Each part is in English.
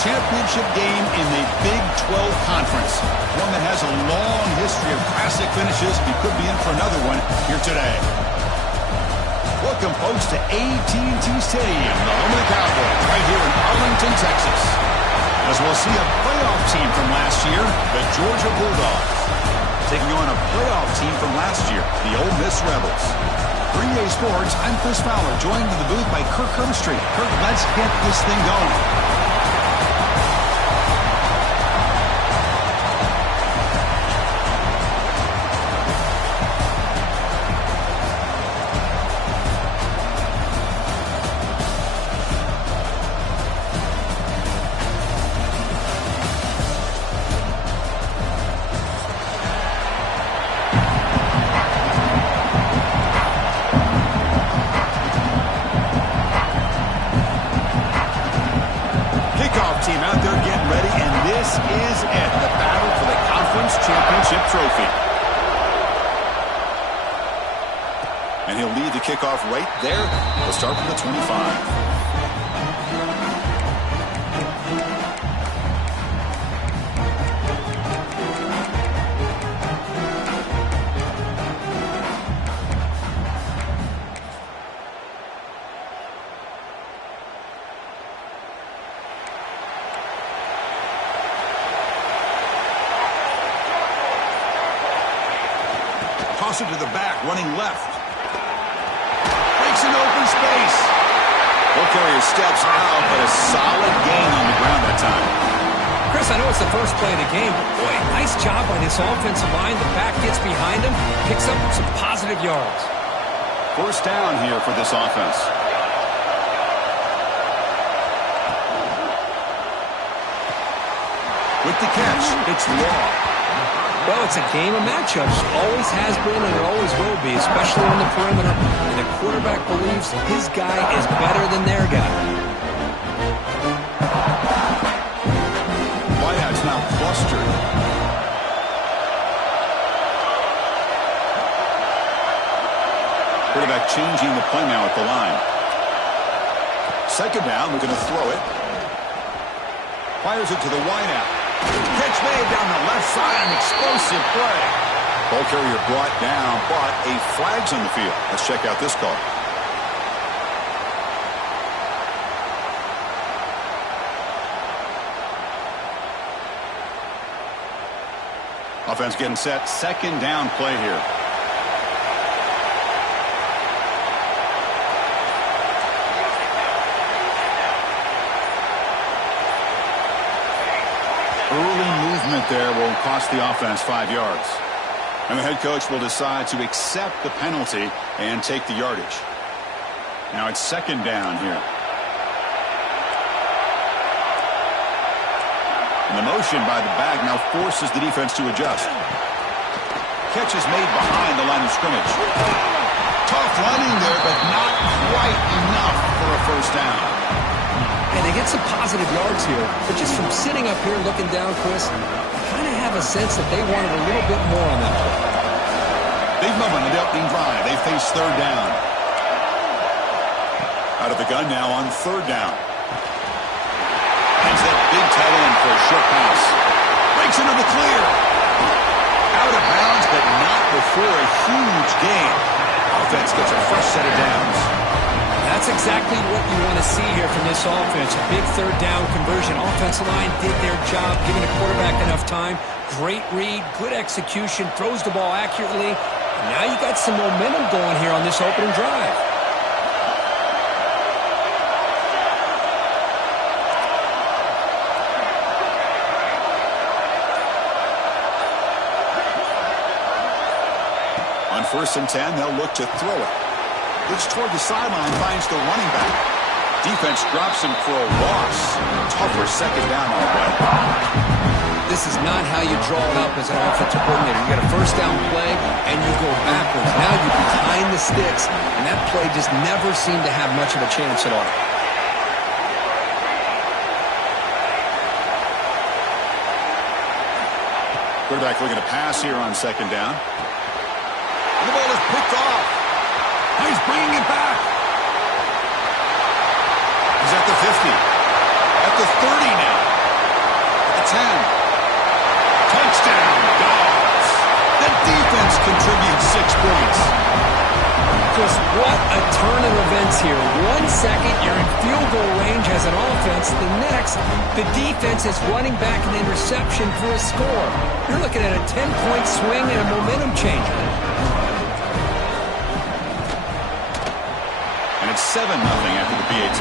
championship game in the Big 12 Conference. One that has a long history of classic finishes. We could be in for another one here today. Welcome, folks, to AT&T Stadium, the home of the Cowboys, right here in Arlington, Texas. As we'll see a playoff team from last year, the Georgia Bulldogs, taking on a playoff team from last year, the Ole Miss Rebels. For EA Sports, I'm Chris Fowler, joined in the booth by Kirk Herbstreit. Kirk, let's get this thing going. Team out there getting ready, and this is it, the battle for the conference championship trophy. And he'll lead the kickoff right there. We'll start from the 25. Toss it to the back, running left. Breaks an open space. Ball carrier steps out, but a solid gain on the ground that time. Chris, I know it's the first play of the game, but boy, nice job by this offensive line. The back gets behind him, picks up some positive yards. First down here for this offense. With the catch, it's Law. Well, it's a game of matchups. Always has been and it always will be, especially on the perimeter. And the quarterback believes his guy is better than their guy. Wideouts now clustered. Quarterback changing the play now at the line. Second down, we're going to throw it. Fires it to the wideout. Catch made down the left side, an explosive play. Ball carrier brought down, but a flag's on the field. Let's check out this call. Offense getting set. Second down play here. Early movement there will cost the offense 5 yards. And the head coach will decide to accept the penalty and take the yardage. Now it's second down here. And the motion by the back now forces the defense to adjust. Catch is made behind the line of scrimmage. Tough running there, but not quite enough for a first down. And they get some positive yards here, but just from sitting up here looking down, Chris, I kind of have a sense that they wanted a little bit more on that play. Big moment on the opening drive. They face third down. Out of the gun now on third down. Hands that big tight end for a short pass. Breaks into the clear. Out of bounds, but not before a huge gain. Offense gets a fresh set of downs. That's exactly what you want to see here from this offense. A big third down conversion. Offensive line did their job, giving the quarterback enough time. Great read, good execution, throws the ball accurately. And now you got some momentum going here on this opening drive. On 1st and 10, they'll look to throw it. Looks toward the sideline, finds the running back. Defense drops him for a loss. Tougher second down all the way. This is not how you draw it up as an offensive coordinator. You got a first down play, and you go backwards. Now you're behind the sticks, and that play just never seemed to have much of a chance at all. Quarterback looking to pass here on second down. And the ball is picked off. Now he's bringing it back. He's at the 50. At at the 30 now. At the 10. Touchdown, Dogs. The defense contributes 6 points. Just what a turn of events here. 1 second, you're in field goal range as an offense. The next, the defense is running back an interception for a score. You're looking at a 10-point swing and a momentum changer. And it's 7-0 after the PAT.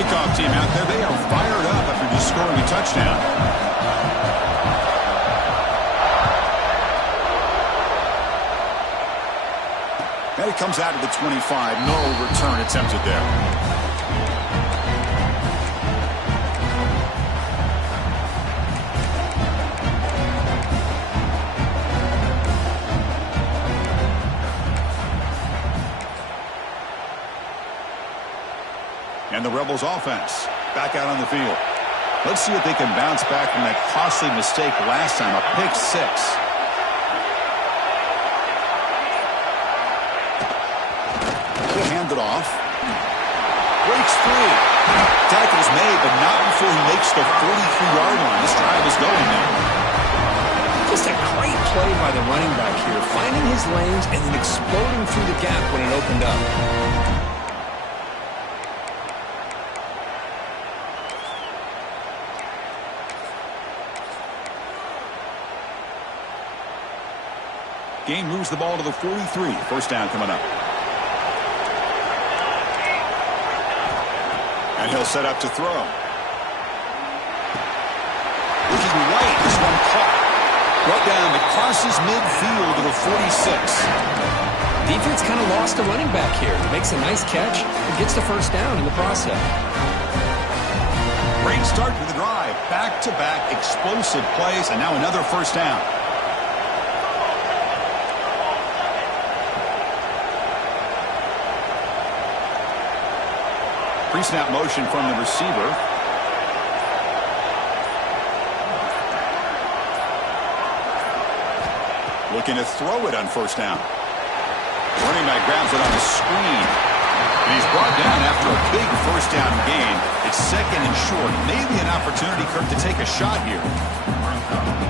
Kickoff team out there. They are fired up after just scoring a touchdown. And it comes out to the 25. No return attempted there. And the Rebels offense back out on the field. Let's see if they can bounce back from that costly mistake last time, a pick 6. Hand it off. Breaks free. Tackle's made, but not before he makes the 43-yard line. This drive is going now. Just a great play by the running back here, finding his lanes and then exploding through the gap when it opened up. Game moves the ball to the 43. First down coming up. And he'll set up to throw. Looking right, this one caught. Brought down, but crosses midfield to the 46. Defense kind of lost a running back here. He makes a nice catch and gets the first down in the process. Great start to the drive. Back-to-back explosive plays, and now another first down. Pre-snap motion from the receiver. Looking to throw it on first down. Running back grabs it on the screen. And he's brought down after a big first down gain. It's second and short. Maybe an opportunity, Kirk, to take a shot here.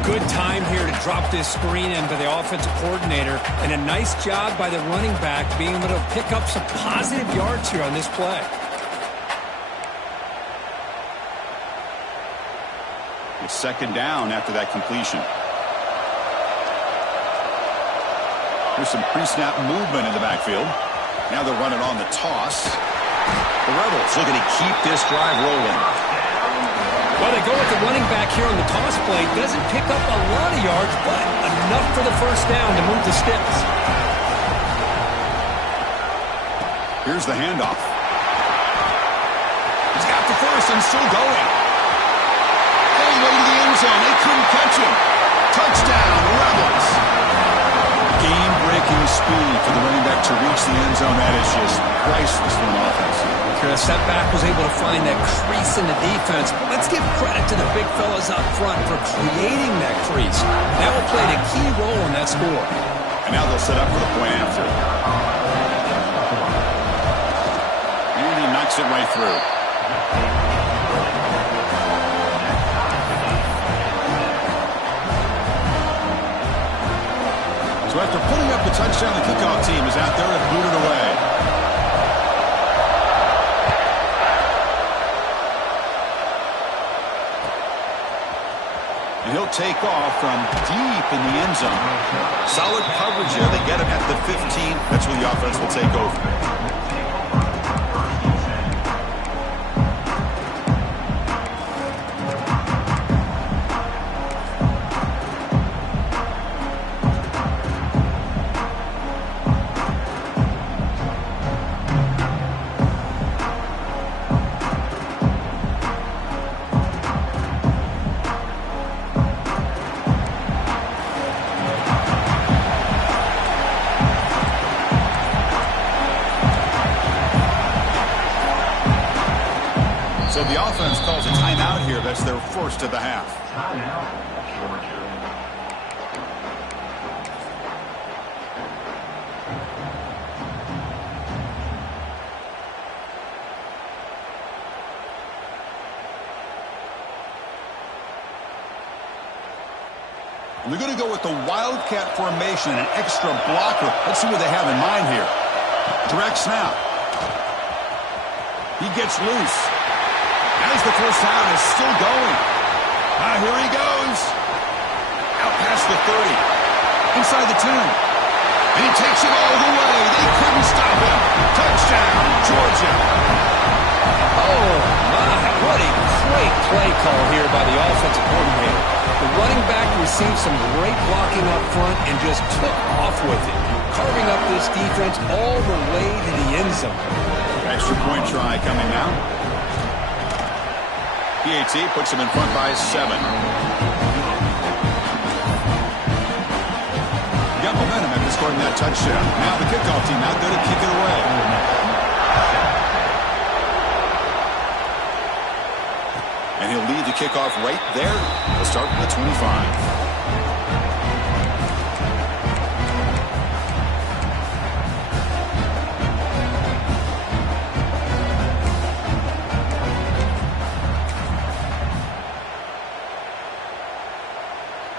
Good time here to drop this screen in by the offensive coordinator. And a nice job by the running back being able to pick up some positive yards here on this play. It's second down after that completion. There's some pre-snap movement in the backfield. Now they're running on the toss. The Rebels looking to keep this drive rolling. Well, they go with the running back here on the toss play. Doesn't pick up a lot of yards, but enough for the first down to move the sticks. Here's the handoff. He's got the first and still going. All the way to the end zone. They couldn't catch him. Touchdown, Rebels. Game-breaking speed for the running back to reach the end zone. That is just priceless for an offense. That setback was able to find that crease in the defense. But let's give credit to the big fellas up front for creating that crease. That will play a key role in that score. And now they'll set up for the point after. And he knocks it right through. So after putting up the touchdown, the kickoff team is out there to boot it away. And he'll take off from deep in the end zone. Solid coverage there. They get him at the 15. That's where the offense will take over. So the offense calls a timeout here. That's their first of the half. They're going to go with the Wildcat formation, an extra blocker. Let's see what they have in mind here. Direct snap. He gets loose. As the first down is still going. Here he goes. Out past the 30. Inside the 10. And he takes it all the way. They couldn't stop him. Touchdown, Georgia. Oh, my. What a great play call here by the offensive coordinator. The running back received some great blocking up front and just took off with it, carving up this defense all the way to the end zone. Extra point try coming now. PAT puts him in front by 7. Got momentum after scoring that touchdown. Now the kickoff team out there to kick it away. And he'll lead the kickoff right there. We'll start from the 25.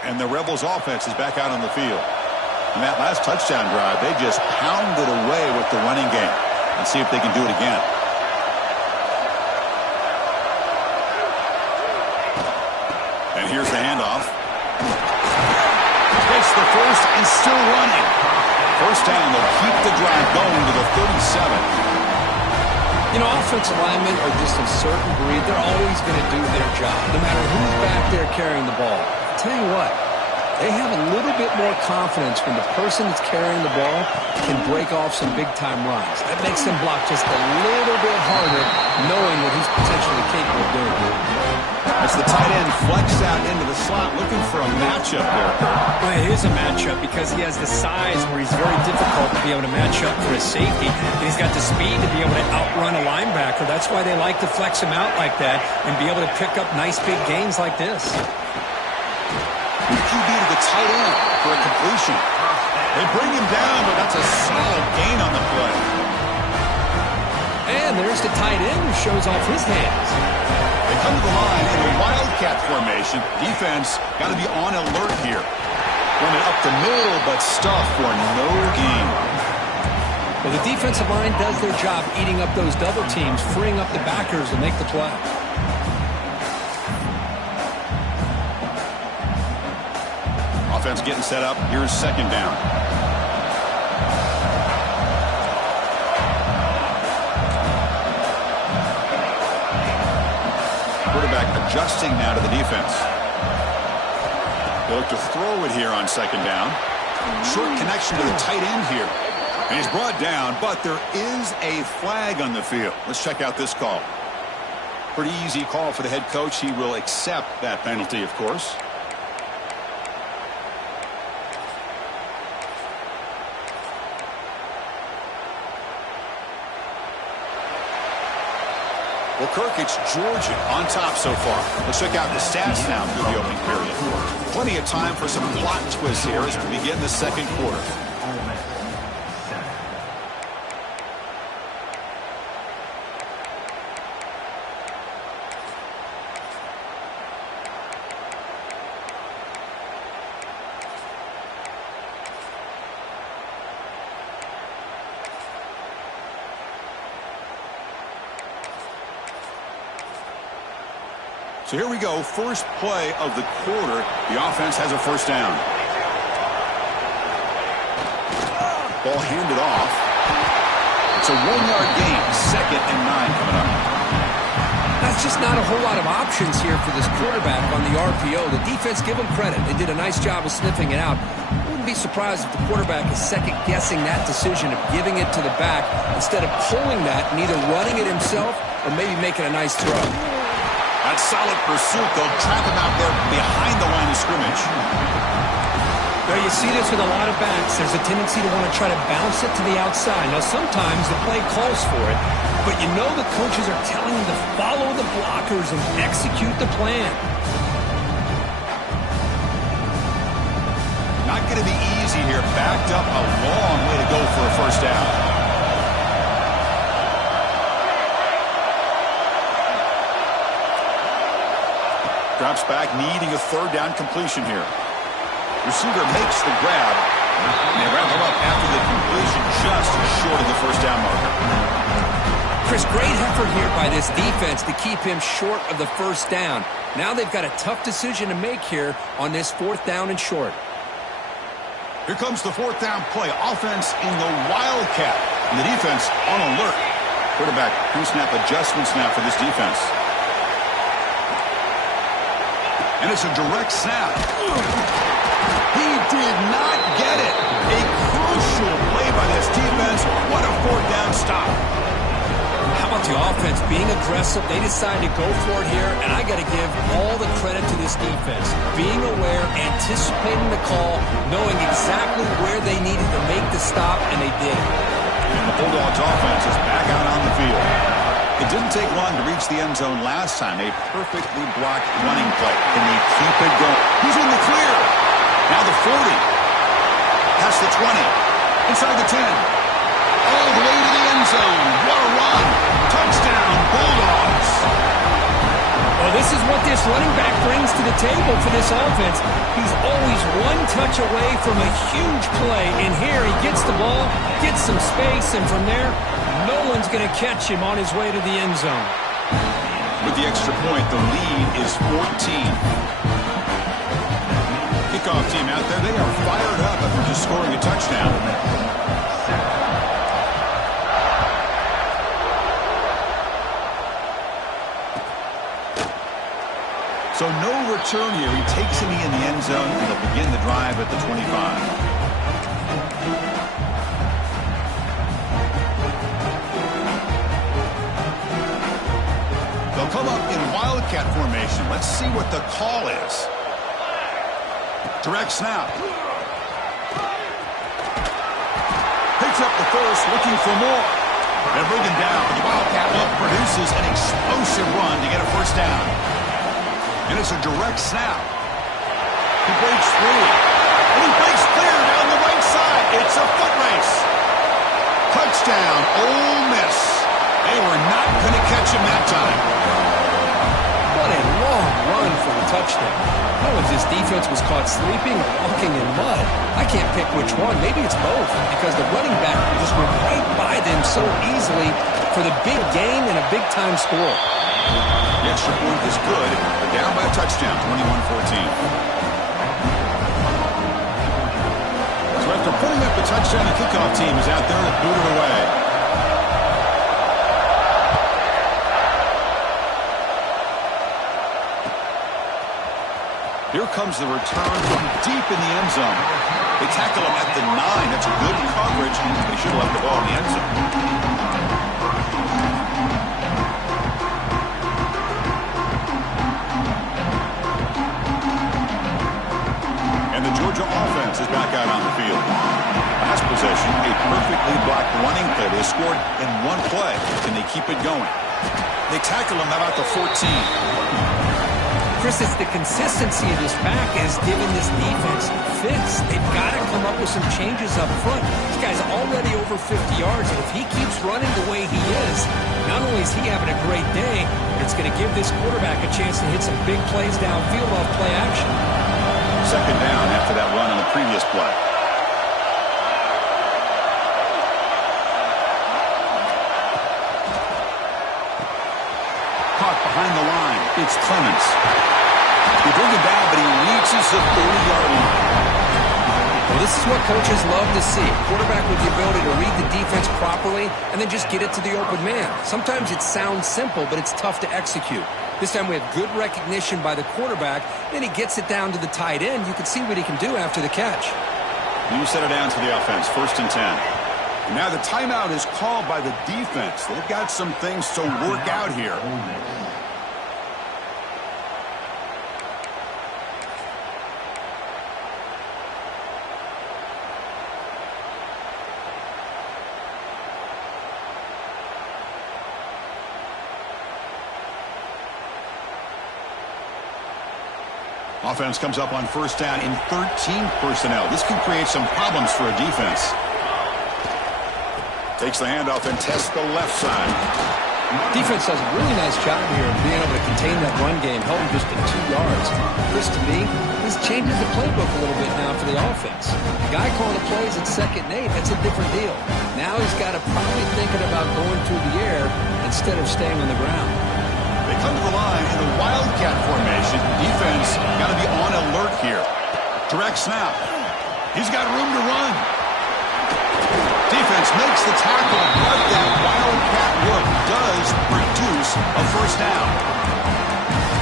And the Rebels offense is back out on the field. In that last touchdown drive, they just pounded away with the running game. Let's see if they can do it again. And here's the handoff. Gets the first and still running. First down, they'll keep the drive going to the 37. You know, offensive linemen are just a certain breed. They're always going to do their job, no matter who's back there carrying the ball. Tell you what, they have a little bit more confidence when the person that's carrying the ball can break off some big-time runs. That makes them block just a little bit harder, knowing what he's potentially capable of doing. As the tight end flexed out into the slot, looking for a matchup there. Well, it is a matchup because he has the size where he's very difficult to be able to match up for his safety. And he's got the speed to be able to outrun a linebacker. That's why they like to flex him out like that and be able to pick up nice big gains like this. The QB to the tight end for a completion. They bring him down, but that's a solid gain on the play. And there's the tight end who shows off his hands. They come to the line in a Wildcat formation. Defense got to be on alert here. Running up the middle, but stuffed for no gain. Well, the defensive line does their job eating up those double teams, freeing up the backers to make the play. Offense getting set up. Here's second down. Quarterback adjusting now to the defense. They look to throw it here on second down. Short connection to the tight end here. And he's brought down, but there is a flag on the field. Let's check out this call. Pretty easy call for the head coach. He will accept that penalty, of course. Well, Kirk, it's Georgia on top so far. Let's check out the stats now through the opening period. Plenty of time for some plot twists here as we begin the second quarter. So here we go, first play of the quarter. The offense has a first down. Ball handed off. It's a 1-yard gain, 2nd and 9 coming up. That's just not a whole lot of options here for this quarterback on the RPO. The defense, give them credit. They did a nice job of sniffing it out. I wouldn't be surprised if the quarterback is second-guessing that decision of giving it to the back instead of pulling that and either running it himself or maybe making a nice throw. That's solid pursuit. They'll trap him out there behind the line of scrimmage. Well, you see this with a lot of backs. There's a tendency to want to try to bounce it to the outside. Now, sometimes the play calls for it, but you know the coaches are telling them to follow the blockers and execute the plan. Not going to be easy here. Backed up a long way to go for a first down. Drops back, needing a third down completion here. Receiver makes the grab. And they wrap him up after the completion just short of the first down marker. Chris, great effort here by this defense to keep him short of the first down. Now they've got a tough decision to make here on this 4th down and short. Here comes the 4th down play. Offense in the Wildcat. And the defense on alert. Quarterback pre-snap adjustments now for this defense. And it's a direct snap. He did not get it. A crucial play by this defense. What a 4th down stop. How about the offense being aggressive? They decide to go for it here, and I got to give all the credit to this defense. Being aware, anticipating the call, knowing exactly where they needed to make the stop, and they did. And the Bulldogs offense is back out on the field. It didn't take long to reach the end zone last time. A perfectly blocked running play. Can they keep it going? He's in the clear. Now the 40. Past the 20. Inside the 10. All the way to the end zone. What a run. Touchdown, Bulldogs. Well, this is what this running back brings to the table for this offense. He's always one touch away from a huge play. And here he gets the ball, gets some space, and from there, no one's going to catch him on his way to the end zone. With the extra point, the lead is 14. Kickoff team out there, they are fired up after just scoring a touchdown. So no return here. He takes a knee in the end zone, and they'll begin the drive at the 25. They'll come up in Wildcat formation. Let's see what the call is. Direct snap. Picks up the first, looking for more. And bringing down. The Wildcat look produces an explosive run to get a first down. And it's a direct snap. He breaks through. And he breaks clear down the right side. It's a foot race. Touchdown, Ole Miss. They were not going to catch him that time. What a long run for a touchdown. I don't know if this defense was caught sleeping or walking in mud. I can't pick which one. Maybe it's both, because the running back just went right by them so easily for the big gain and a big-time score. The extra point is good. They're down by a touchdown, 21-14. So after putting up the touchdown, the kickoff team is out there to boot it away. Here comes the return from deep in the end zone. They tackle him at the 9. That's a good coverage. They should have left the ball in the end zone. And the Georgia offense is back out on the field. Last possession, a perfectly blocked running play. They scored in one play. Can they keep it going? They tackle him about the 14. Chris, it's the consistency of this pack is giving this defense fits. They've got to come up with some changes up front. This guy's already over 50 yards, and if he keeps running the way he is, not only is he having a great day, but it's going to give this quarterback a chance to hit some big plays downfield off play action. Second down after that run on the previous play. Caught behind the line. It's Clemens. He brings it down, but he reaches the 30-yard line. Well, this is what coaches love to see. Quarterback with the ability to read the defense properly and then just get it to the open man. Sometimes it sounds simple, but it's tough to execute. This time we have good recognition by the quarterback. Then he gets it down to the tight end. You can see what he can do after the catch. You set it down to the offense, 1st and 10. And now the timeout is called by the defense. They've got some things to work out here. Offense comes up on 1st down in 13 personnel. This can create some problems for a defense. Takes the handoff and tests the left side. Defense does a really nice job here of being able to contain that run game, held him just at 2 yards. Chris, to me, this changes the playbook a little bit now for the offense. The guy calling the plays at 2nd and 8, that's a different deal. Now he's got to probably thinking about going through the air instead of staying on the ground. They come to the line in the wildcat formation. Defense got to be on alert here. Direct snap. He's got room to run. Defense makes the tackle, but that wildcat work does produce a first down.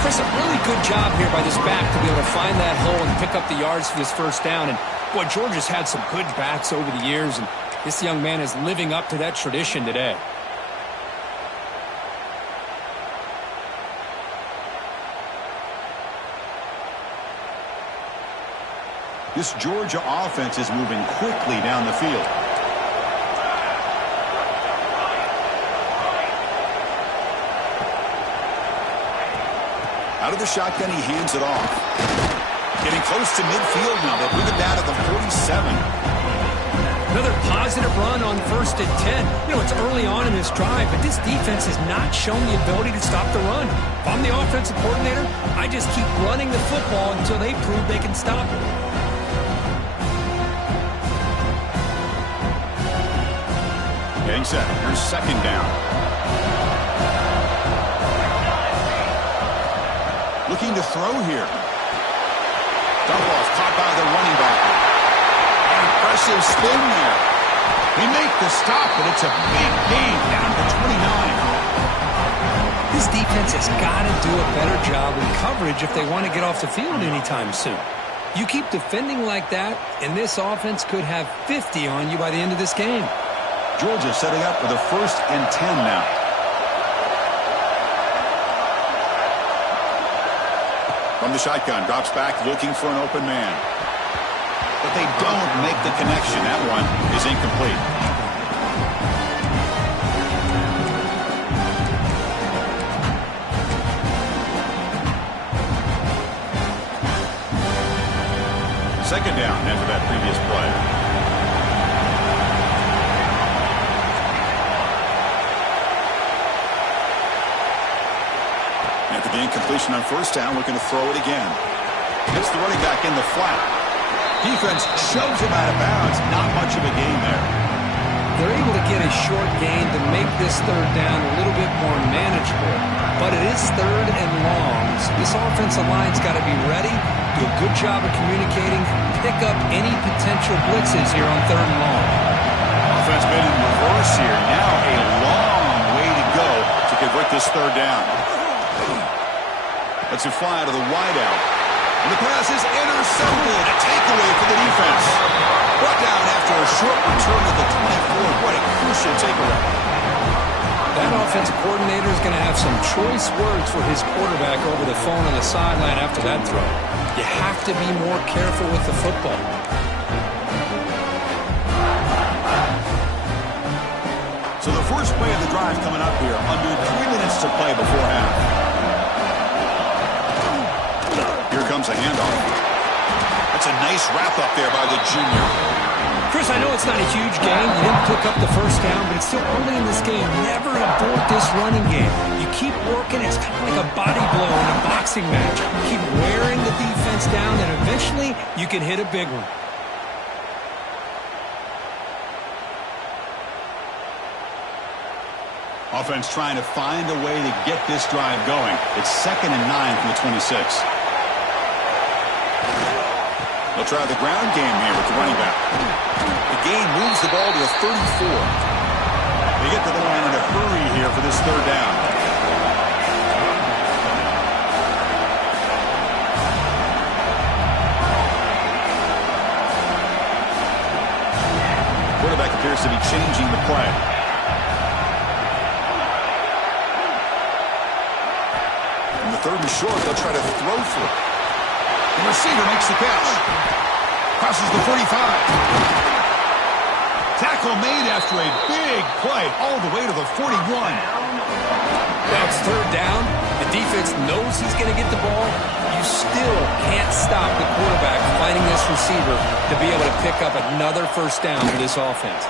Chris, a really good job here by this back to be able to find that hole and pick up the yards for this first down. And, boy, Georgia's had some good backs over the years, and this young man is living up to that tradition today. This Georgia offense is moving quickly down the field. Out of the shotgun, he hands it off. Getting close to midfield now. They move it down to the 47. Another positive run on 1st and 10. You know, it's early on in this drive, but this defense has not shown the ability to stop the run. If I'm the offensive coordinator, I just keep running the football until they prove they can stop it. Getting set. Here's 2nd down. Looking to throw here. Dump off, caught by the running back. An impressive spin there. They make the stop, but it's a big gain down to 29. This defense has got to do a better job in coverage if they want to get off the field anytime soon. You keep defending like that, and this offense could have 50 on you by the end of this game. Georgia setting up for the 1st and 10 now. From the shotgun, drops back, looking for an open man. But they don't make the connection. That one is incomplete. Second down after that previous play. After the incompletion on 1st down, looking to throw it again. Hits the running back in the flat. Defense shoves him out of bounds. Not much of a gain there. They're able to get a short gain to make this 3rd down a little bit more manageable. But it is 3rd and long. So this offensive line's got to be ready, do a good job of communicating, pick up any potential blitzes here on 3rd and long. Offense been in reverse here. Now a long way to go to convert this 3rd down. Lets it fly out of the wideout. And the pass is intercepted. A takeaway for the defense. Brought down after a short return to the 24. What a crucial takeaway. That offensive coordinator is going to have some choice words for his quarterback over the phone on the sideline after that throw. You have to be more careful with the football. So the first play of the drive coming up here. Under 3 minutes to play before half. Here comes a handoff. That's a nice wrap-up there by the junior. Chris, I know it's not a huge gain. You didn't pick up the 1st down, but it's still early in this game. Never abort this running game. You keep working. It's kind of like a body blow in a boxing match. Keep wearing the defense down, and eventually you can hit a big one. Offense trying to find a way to get this drive going. It's 2nd and 9 from the 26. They'll try the ground game here with the running back. The gain moves the ball to the 34. They get to the line in a hurry here for this 3rd down. Quarterback appears to be changing the play. On the 3rd and short, they'll try to throw for it. The receiver makes the catch. Crosses the 45. Tackle made after a big play all the way to the 41. Now it's 3rd down. The defense knows he's going to get the ball. You still can't stop the quarterback finding this receiver to be able to pick up another 1st down for this offense.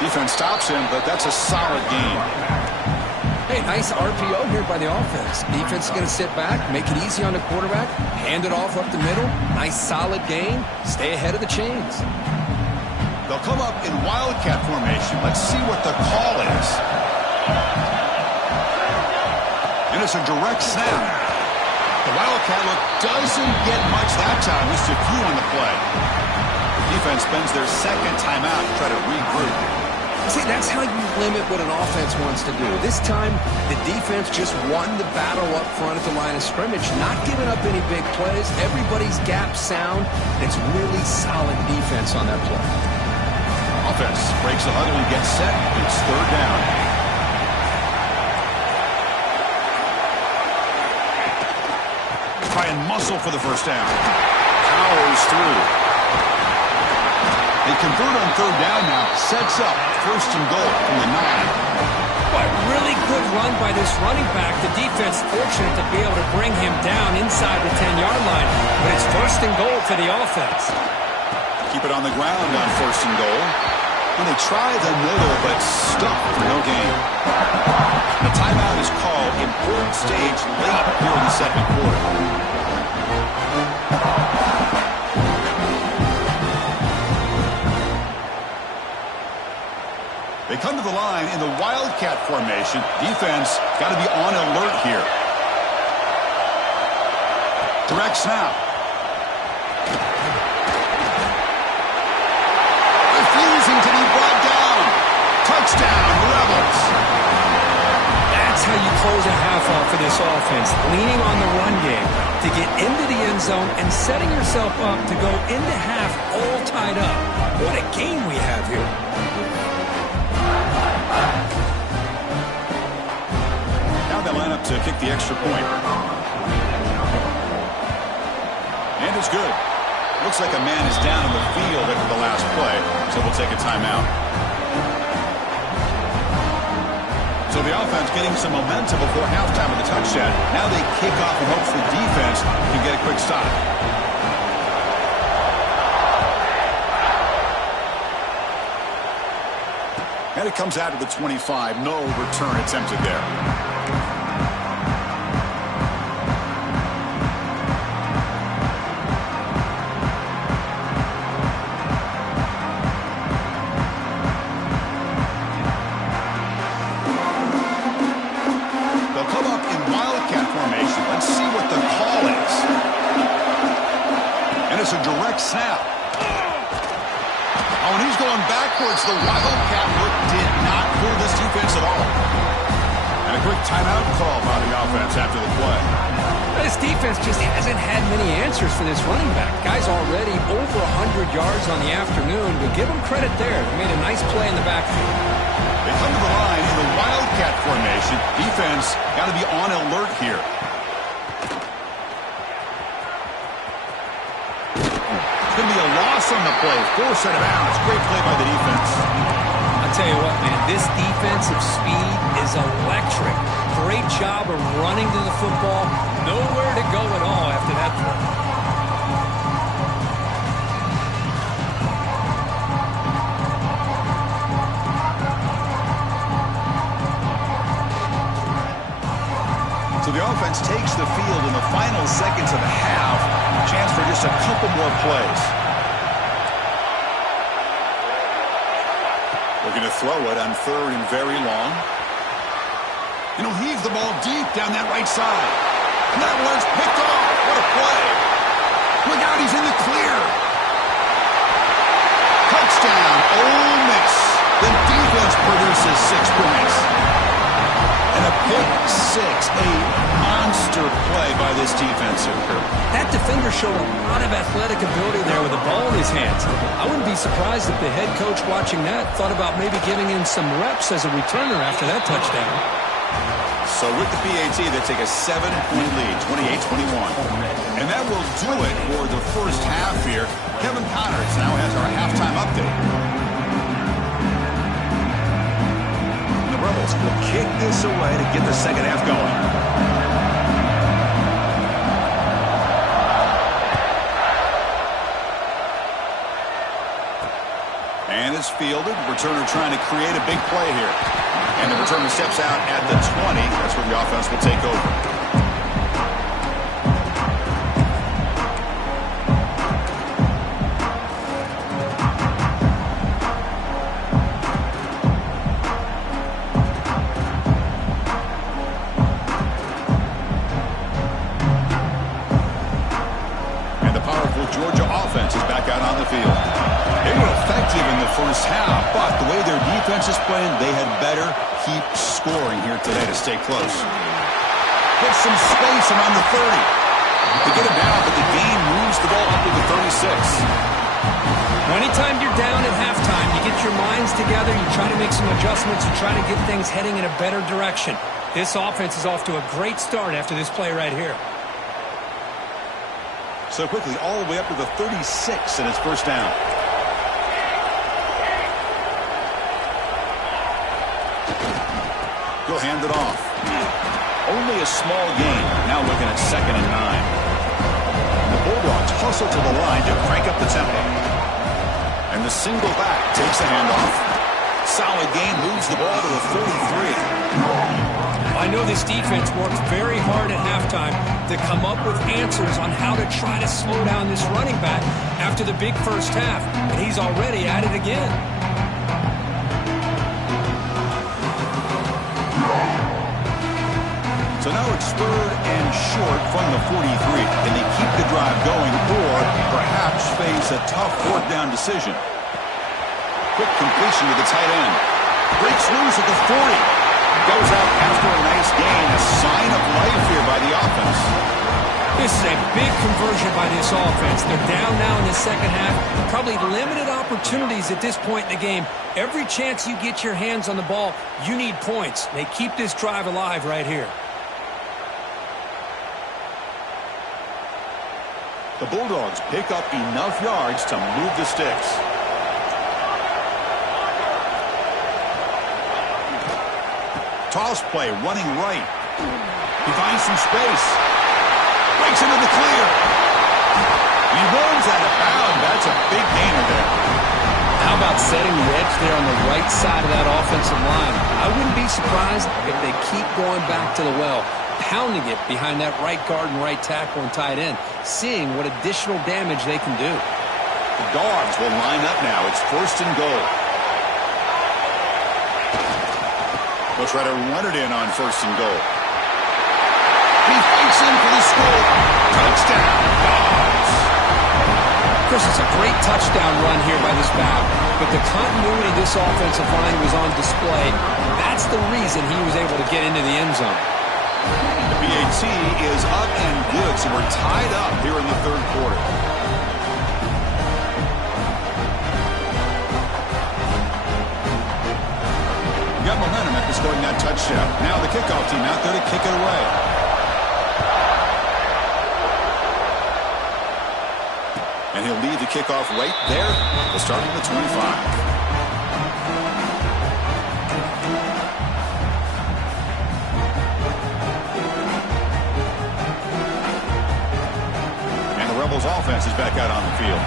Defense stops him, but that's a solid gain. Hey, nice RPO here by the offense. Defense is going to sit back, make it easy on the quarterback, hand it off up the middle. Nice solid gain. Stay ahead of the chains. They'll come up in wildcat formation. Let's see what the call is. And it's a direct snap. The wildcat look doesn't get much that time. Just a few on the play. Defense spends their second timeout to try to regroup. See, that's how you limit what an offense wants to do. This time, the defense just won the battle up front at the line of scrimmage, not giving up any big plays. Everybody's gap sound. It's really solid defense on that play. Offense breaks the huddle and gets set. It's third down. Try and muscle for the first down. Powers through. They convert on third down now. Sets up first and goal from the 9. But really good run by this running back. The defense fortunate to be able to bring him down inside the 10-yard line. But it's first and goal for the offense. Keep it on the ground on first and goal. And they try the middle, but stuck for no gain. The timeout is called. Important stage late here in the second quarter. They come to the line in the wildcat formation. Defense got to be on alert here. Direct snap. Refusing to be brought down. Touchdown, Rebels. That's how you close a half off for this offense. Leaning on the run game to get into the end zone and setting yourself up to go into half all tied up. What a game we have here. They line up to kick the extra point. And it's good. Looks like a man is down on the field after the last play, so we'll take a timeout. So the offense getting some momentum before halftime with the touchdown. Now they kick off and hope the defense can get a quick stop. And it comes out to the 25. No return attempted there. It's a direct snap. Oh, and he's going backwards. The wildcat look did not fool this defense at all. And a quick timeout call by the offense after the play. This defense just hasn't had many answers for this running back. Guy's already over 100 yards on the afternoon, but give him credit there. He made a nice play in the backfield. They come to the line in the wildcat formation. Defense got to be on alert here. Going to be a loss on the play. Force out of bounds. Great play by the defense. I'll tell you what, man. This defensive speed is electric. Great job of running to the football. Nowhere to go at all after that play. So the offense takes the field in the final seconds of the half. Chance for just a couple more plays. Looking to throw it on third and very long. And he'll heave the ball deep down that right side. And that one's picked off. What a play. Look out, he's in the clear. Touchdown, Ole Miss. The defense produces 6 points. And a pick six, a monster play by this defensive group. That defender showed a lot of athletic ability there with the ball in his hands. I wouldn't be surprised if the head coach watching that thought about maybe giving him some reps as a returner after that touchdown. So with the PAT, they take a 7-point lead, 28-21. And that will do it for the first half here. Kevin Connors now has our halftime update. Rebels will kick this away to get the second half going. And it's pass fielded. Returner trying to create a big play here. And the returner steps out at the 20. That's where the offense will take over. First half, but the way their defense is playing, they had better keep scoring here today to stay close. Get some space around the 30. They get it down, but the game moves the ball up to the 36. Anytime you're down at halftime, you get your minds together, you try to make some adjustments, you try to get things heading in a better direction. This offense is off to a great start after this play right here. So quickly, all the way up to the 36, and it's first down. He'll hand it off. Only a small gain. Now looking at 2nd and 9. The Bulldogs hustle to the line to crank up the tempo. And the single back takes the handoff. Solid gain, moves the ball to the 43. I know this defense worked very hard at halftime to come up with answers on how to try to slow down this running back after the big first half. And he's already at it again. So now it's 3rd and short from the 43. Can they keep the drive going or perhaps face a tough 4th down decision? Quick completion to the tight end. Breaks loose at the 40. Goes out after a nice gain. A sign of life here by the offense. This is a big conversion by this offense. They're down now in the second half. Probably limited opportunities at this point in the game. Every chance you get your hands on the ball, you need points. They keep this drive alive right here. The Bulldogs pick up enough yards to move the sticks. Toss play, running right. He finds some space. Breaks into the clear. He runs out of bounds. That's a big gainer there. How about setting the edge there on the right side of that offensive line? I wouldn't be surprised if they keep going back to the well, pounding it behind that right guard and right tackle and tight end, seeing what additional damage they can do. The Dogs will line up now. It's 1st and goal. They'll try to run it in on 1st and goal. He fights in for the score. Touchdown, Dogs. Chris, it's a great touchdown run here by this back, but the continuity of this offensive line was on display. That's the reason he was able to get into the end zone. The PAT is up and good, so we're tied up here in the 3rd quarter. We got momentum after scoring that touchdown. Now the kickoff team out there to kick it away. And he'll lead the kickoff right there. We'll start at the 25. Offense is back out on the field.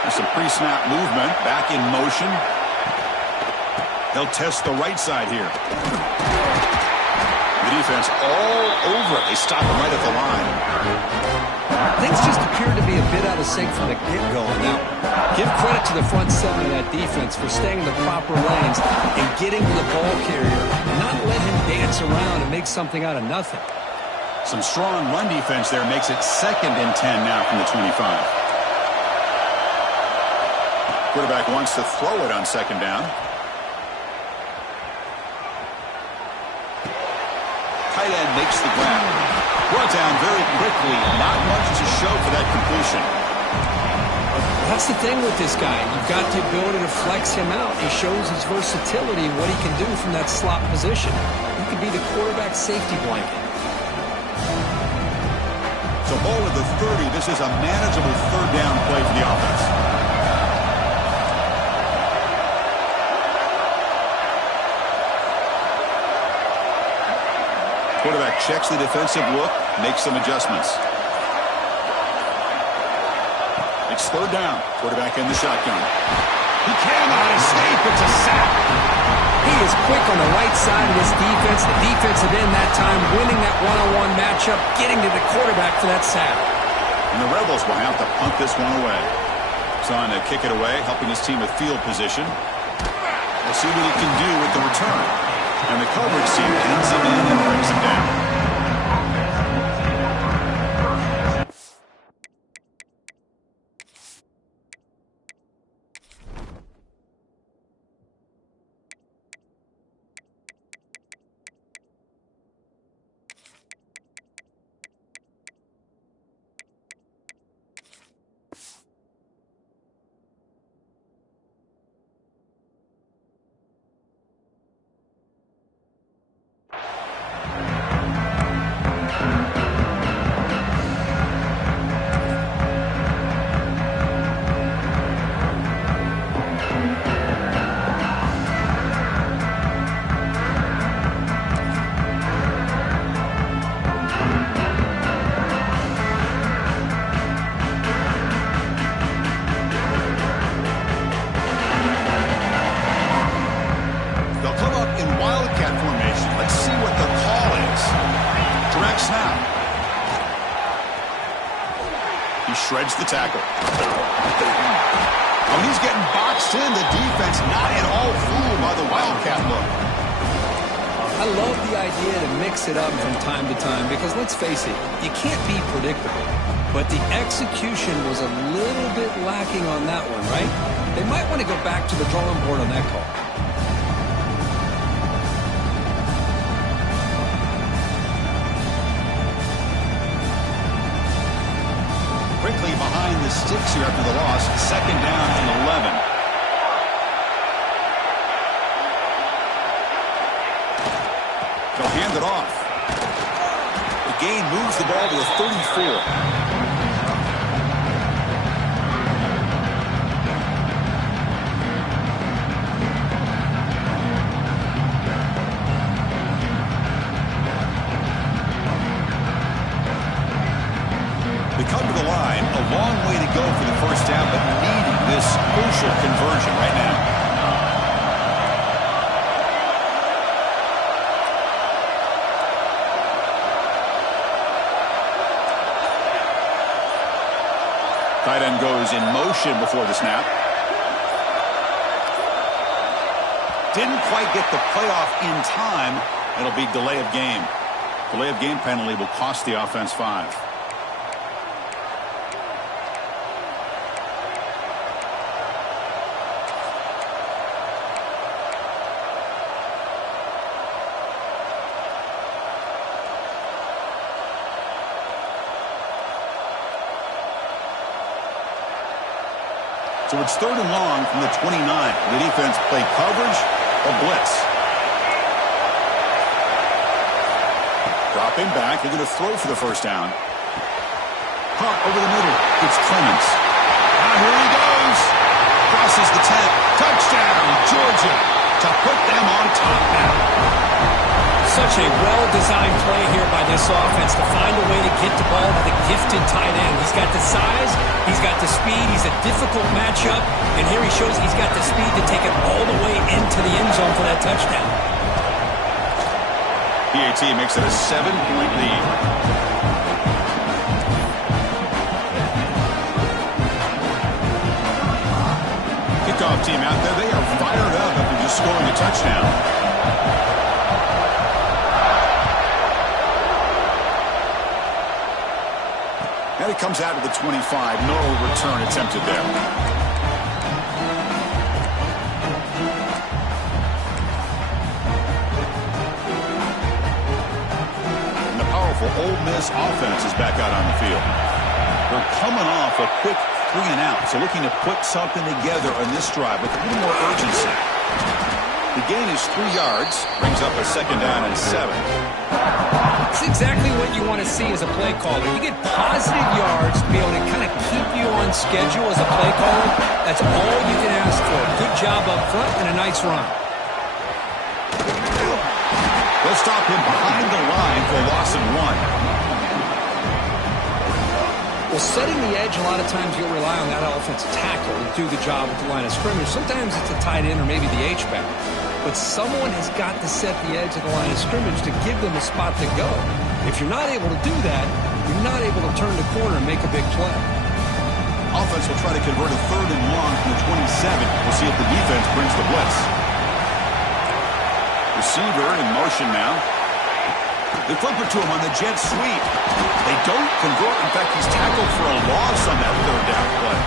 There's some pre-snap movement. Back in motion. They'll test the right side here. The defense all over it. They stop him right at the line. Things just appeared to be a bit out of sync from the get-go. Now, give credit to the front seven of that defense for staying in the proper lanes and getting to the ball carrier, not let him dance around and make something out of nothing. Some strong run defense there makes it 2nd and 10 now from the 25. Quarterback wants to throw it on 2nd down. Tight end makes the grab. Brought down very quickly. Not much to show for that completion. That's the thing with this guy. You've got the ability to flex him out. He shows his versatility, what he can do from that slot position. He could be the quarterback safety blanket. So ball at the 30. This is a manageable 3rd down play for the offense. Quarterback checks the defensive look, makes some adjustments. It's third down. Quarterback in the shotgun. He cannot escape. It's a sack. He is quick on the right side of this defense. The defensive end that time winning that one-on-one matchup, getting to the quarterback for that sack. And the Rebels will have to punt this one away. He's on to kick it away, helping his team with field position. We'll see what he can do with the return. And the coverage team pins him in and brings him down. Shreds the tackle. When he's getting boxed in, the defense not at all fooled by the Wildcat look. I love the idea to mix it up from time to time because, let's face it, you can't be predictable. But the execution was a little bit lacking on that one, right? They might want to go back to the drawing board on that call. Quickly behind the sticks here after the loss. Second down and 11. They'll hand it off. The gain moves the ball to the 34. Come to the line, a long way to go for the first down, but needing this crucial conversion right now. Tight end goes in motion before the snap. Didn't quite get the playoff in time. It'll be delay of game. Delay of game penalty will cost the offense 5. So it's third and long from the 29. The defense play coverage or blitz. Dropping back. They're going to throw for the first down. Caught over the middle. It's Clemens. Now here he goes. Crosses the 10. Touchdown, Georgia, to put them on top now. Such a well-designed play here by this offense to find a way to get the ball to the gifted tight end. He's got the size, he's got the speed, he's a difficult matchup, and here he shows he's got the speed to take it all the way into the end zone for that touchdown. PAT makes it a 7-point lead. Kickoff team out there, they are fired up after just scoring a touchdown. And it comes out of the 25. No return attempted there. And the powerful Ole Miss offense is back out on the field. They're coming off a quick 3-and-out, so looking to put something together on this drive with a little more urgency. The gain is 3 yards, brings up a second down and 7. It's exactly what you want to see as a play caller. You get positive yards to be able to kind of keep you on schedule as a play caller. That's all you can ask for. Good job up front and a nice run. They'll stop him behind the line for a loss of 1. Well, setting the edge, a lot of times you'll rely on that offensive tackle to do the job at the line of scrimmage. Sometimes it's a tight end or maybe the H-back. But someone has got to set the edge of the line of scrimmage to give them a spot to go. If you're not able to do that, you're not able to turn the corner and make a big play. Offense will try to convert a 3rd and long from the 27. We'll see if the defense brings the blitz. Receiver in motion now. They flip it to him on the jet sweep. They don't convert. In fact, he's tackled for a loss on that 3rd down play.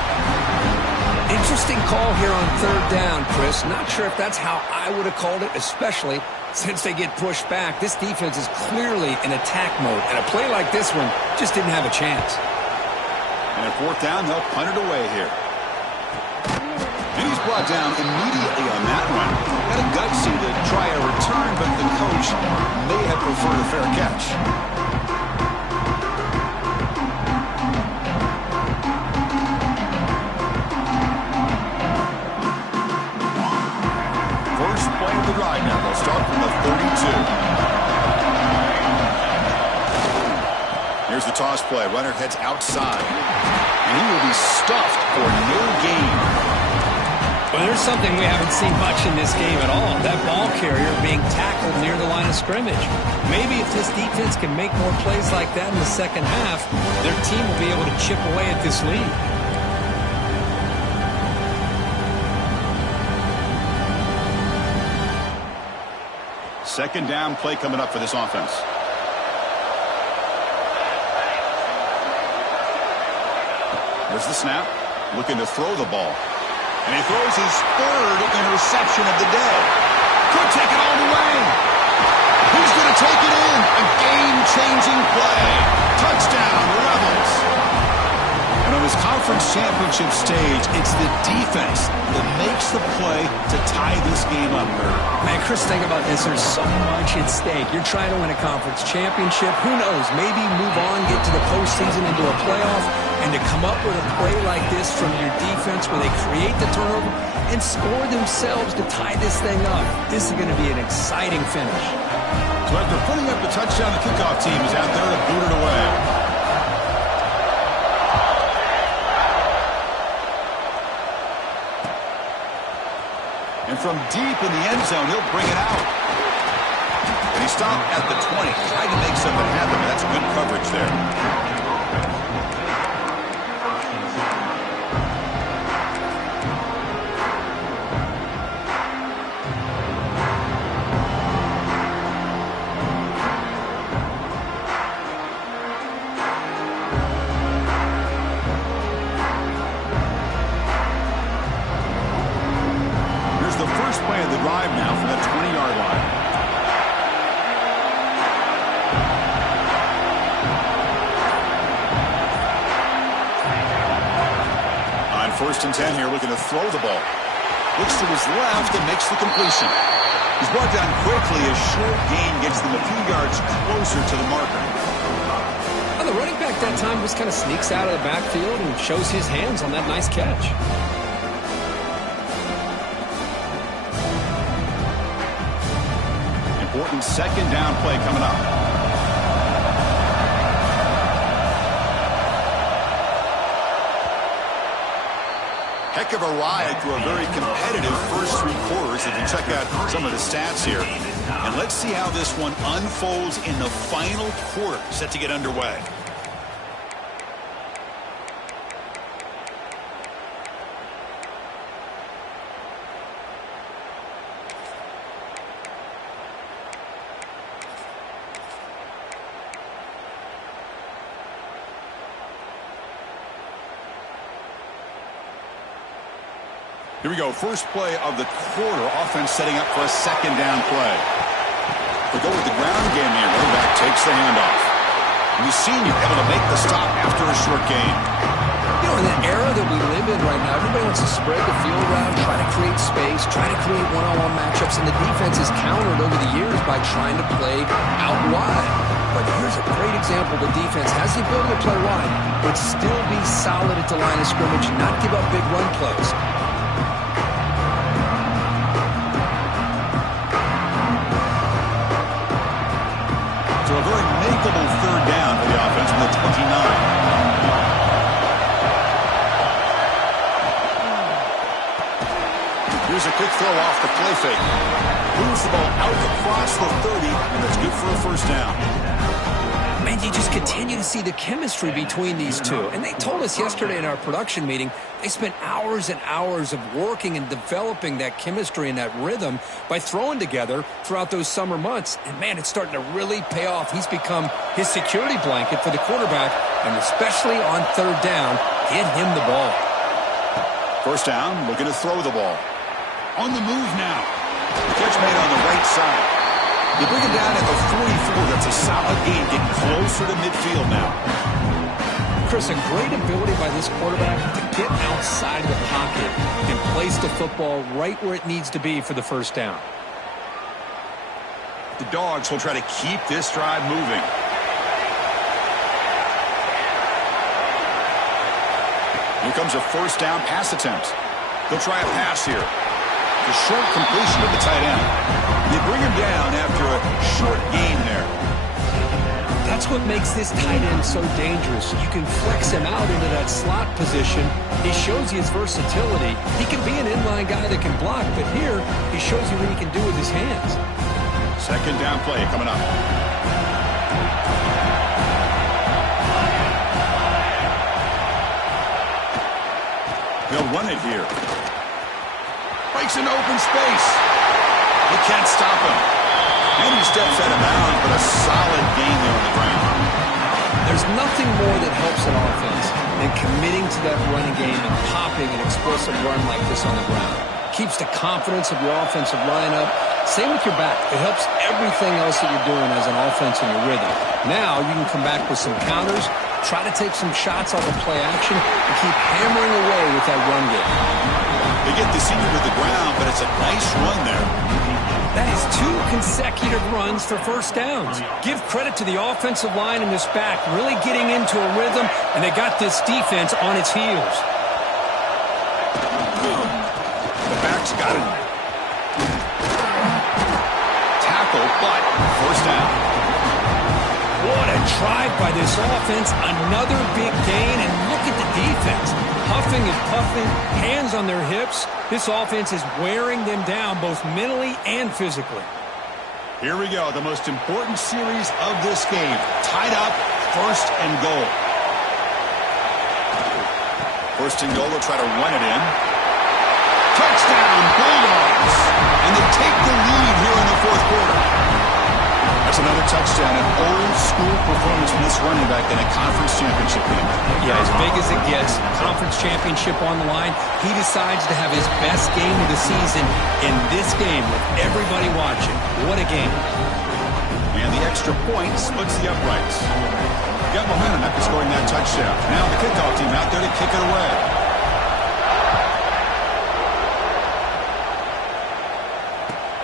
Interesting call here on 3rd down, Chris. Not sure if that's how I would have called it, especially since they get pushed back. This defense is clearly in attack mode, and a play like this one just didn't have a chance. And at 4th down, they'll punt it away here. And he's brought down immediately on that one. Got a gutsy to try a return, but the coach may have preferred a fair catch. First play of the drive now. They'll start from the 32. Here's the toss play. Runner heads outside. And he will be stuffed for no gain. Well, there's something we haven't seen much in this game at all. That ball carrier being tackled near the line of scrimmage. Maybe if this defense can make more plays like that in the second half, their team will be able to chip away at this lead. Second down play coming up for this offense. There's the snap. Looking to throw the ball. And he throws his 3rd interception of the day. Could take it all the way. Who's going to take it in? A game-changing play. Touchdown, Rebels. And on this conference championship stage, it's the defense that makes the play to tie this game up. Man, Chris, think about this. There's so much at stake. You're trying to win a conference championship. Who knows? Maybe move on, get to the postseason, into a playoff. And to come up with a play like this from your defense where they create the turnover and score themselves to tie this thing up, this is going to be an exciting finish. So after putting up the touchdown, the kickoff team is out there to boot it away. And from deep in the end zone, he'll bring it out. And he stopped at the 20. Tried to make something happen, but that's good coverage there. Drive now from the 20-yard line. On 1st and 10 here, looking to throw the ball. Looks to his left and makes the completion. He's brought down quickly. A short gain gets them a few yards closer to the marker. Well, the running back that time just kind of sneaks out of the backfield and shows his hands on that nice catch. Important 2nd down play coming up. Heck of a ride through a very competitive first 3 quarters if you check out some of the stats here. And let's see how this one unfolds in the final quarter set to get underway. Here we go. First play of the quarter. Offense setting up for a 2nd down play. They go with the ground game here. Running back takes the handoff. And the senior able to make the stop after a short gain. You know, in the era that we live in right now, everybody wants to spread the field around, try to create space, try to create one-on-one matchups, and the defense is countered over the years by trying to play out wide. But here's a great example. The defense has the ability to play wide, but still be solid at the line of scrimmage and not give up big run plays. So a very makeable 3rd down for the offense from the 29. Here's a quick throw off the play fake. Moves the ball out across the 30, and that's good for a first down. Man, you just continue to see the chemistry between these two. And they told us yesterday in our production meeting, they spent hours and hours of working and developing that chemistry and that rhythm by throwing together throughout those summer months. And, man, it's starting to really pay off. He's become his security blanket for the quarterback, and especially on third down, get him the ball. First down, looking to throw the ball. On the move now. Catch made on the right side. They bring him down at the 44. That's a solid gain, getting closer to midfield now. Chris, a great ability by this quarterback to get outside of the pocket and place the football right where it needs to be for the first down. The Dogs will try to keep this drive moving. Here comes a first down pass attempt. They'll try a pass here. A short completion to the tight end. They bring him down after a short gain there. That's what makes this tight end so dangerous. You can flex him out into that slot position. He shows you his versatility. He can be an inline guy that can block, but here he shows you what he can do with his hands. Second down play coming up. They'll run it here. Breaks into open space. They can't stop him. And he steps out of bounds, but a solid gain there on the ground. There's nothing more that helps an offense than committing to that running game and popping an explosive run like this on the ground. Keeps the confidence of your offensive lineup. Same with your back. It helps everything else that you're doing as an offense in your rhythm. Now you can come back with some counters, try to take some shots off of play action, and keep hammering away with that run game. They get the senior to the ground, but it's a nice run there. That is 2 consecutive runs for first downs. Give credit to the offensive line and this back, really getting into a rhythm, and they got this defense on its heels. The back's got it. Tackle, but first down. What a drive by this offense. Another big gain, and look at the defense. Huffing and puffing, hands on their hips. This offense is wearing them down both mentally and physically. Here we go, the most important series of this game. Tied up, first and goal. First and goal, they'll try to run it in. Touchdown, Bulldogs! And they take the lead here in the fourth quarter. That's another touchdown, an old-school performance from this running back in a conference championship game. Yeah, as big as it gets, conference championship on the line, he decides to have his best game of the season in this game with everybody watching. What a game. And the extra point splits the uprights. Got momentum after scoring that touchdown. Now the kickoff team out there to kick it away.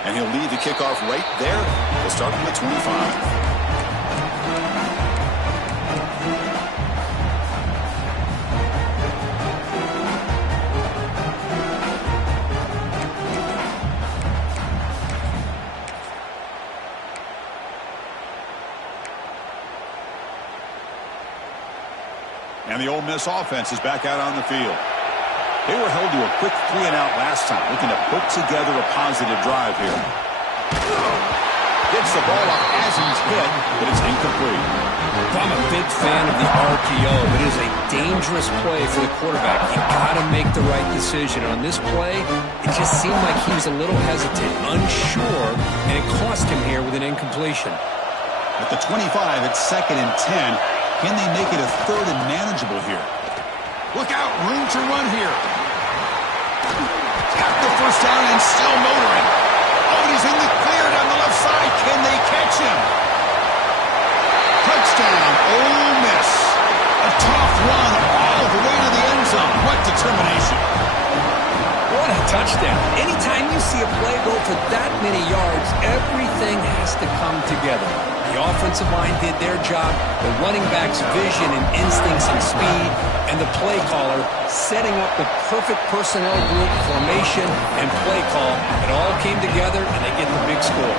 And he'll lead the kickoff right there. We'll start from the 25. And the Ole Miss offense is back out on the field. They were held to a quick 3-and-out last time, looking to put together a positive drive here. Gets the ball off as he's hit, but it's incomplete. I'm a big fan of the RPO, but it is a dangerous play for the quarterback. You got to make the right decision. On this play, it just seemed like he was a little hesitant, unsure, and it cost him here with an incompletion. At the 25, it's 2nd and 10. Can they make it a 3rd and manageable here? Look out, room to run here. Got the first down and still motoring. Oh, he's in the clear down the left side. Can they catch him? Touchdown, Ole Miss. A tough run all the way to the end zone. What determination. What a touchdown. Anytime you see a play go for that many yards, everything has to come together. The offensive line did their job, the running back's vision and instincts and speed, and the play caller setting up the perfect personnel group, formation, and play call. It all came together, and they get the big score.